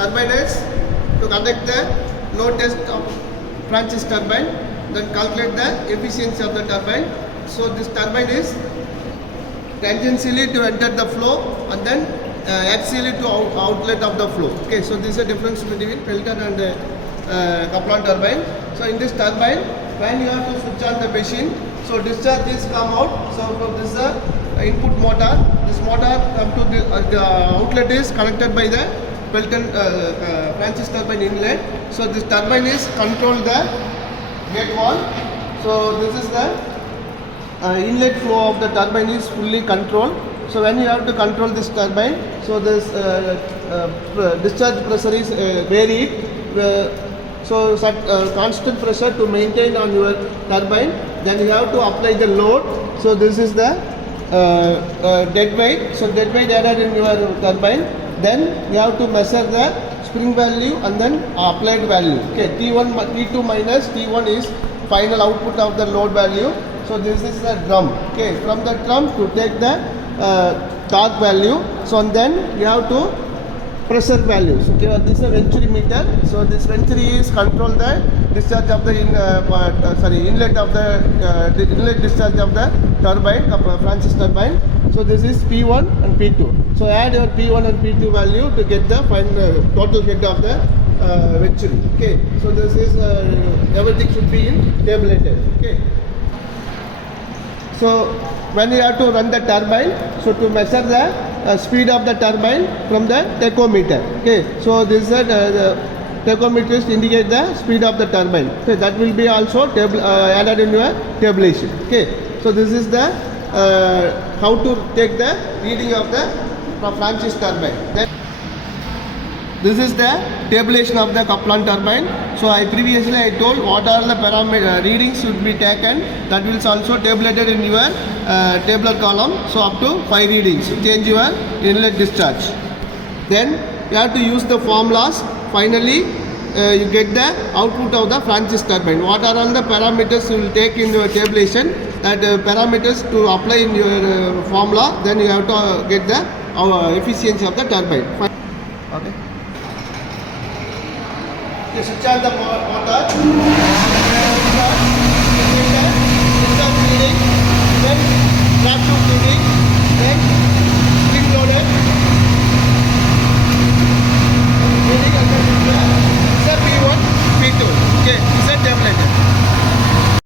turbine is to conduct the load test of Francis turbine, then calculate the efficiency of the turbine. So this turbine is tangentially to enter the flow and then axially to outlet of the flow. Okay, so this is a difference between Pelton and Kaplan turbine. So in this turbine, when you have to switch on the machine, so discharge is come out. So from this input motor, this motor come to the outlet is connected by the Pelton Francis turbine inlet. So this turbine is control the gate wall. So this is the inlet flow of the turbine is fully controlled. So when you have to control this turbine, so this discharge pressure is varied. So constant pressure to maintain on your turbine. Then you have to apply the load. So this is the dead weight. So dead weight added in your turbine. Then you have to measure the spring value and then applied value. Okay, T1, T2 minus T1 is final output of the load value. So this is the drum. Okay, from the drum to take the torque value. So and then you have to pressure values. Okay, this is a venturi meter. So this venturi is control the discharge of the inlet of the inlet discharge of the turbine, Francis turbine. So this is P1 and P2. So add your P1 and P2 value to get the final total head of the venturi. Okay, so this is everything should be in tabulated. Okay. So when you have to run the turbine, so to measure the speed of the turbine from the tachometer. Okay, so this is the tachometer indicate the speed of the turbine. Okay, that will be also added in your tabulation. Okay, so this is the how to take the reading of the Francis turbine. Then this is the tabulation of the Kaplan turbine. So I previously told what are the parameter readings should be taken. That will also tabulated in your tabular column. So up to 5 readings. Change your inlet discharge. Then you have to use the formulas. Finally, you get the output of the Francis turbine. What are all the parameters you will take in your tabulation? That parameters to apply in your formula. Then you have to get the efficiency of the turbine. Okay. You switch on the motor.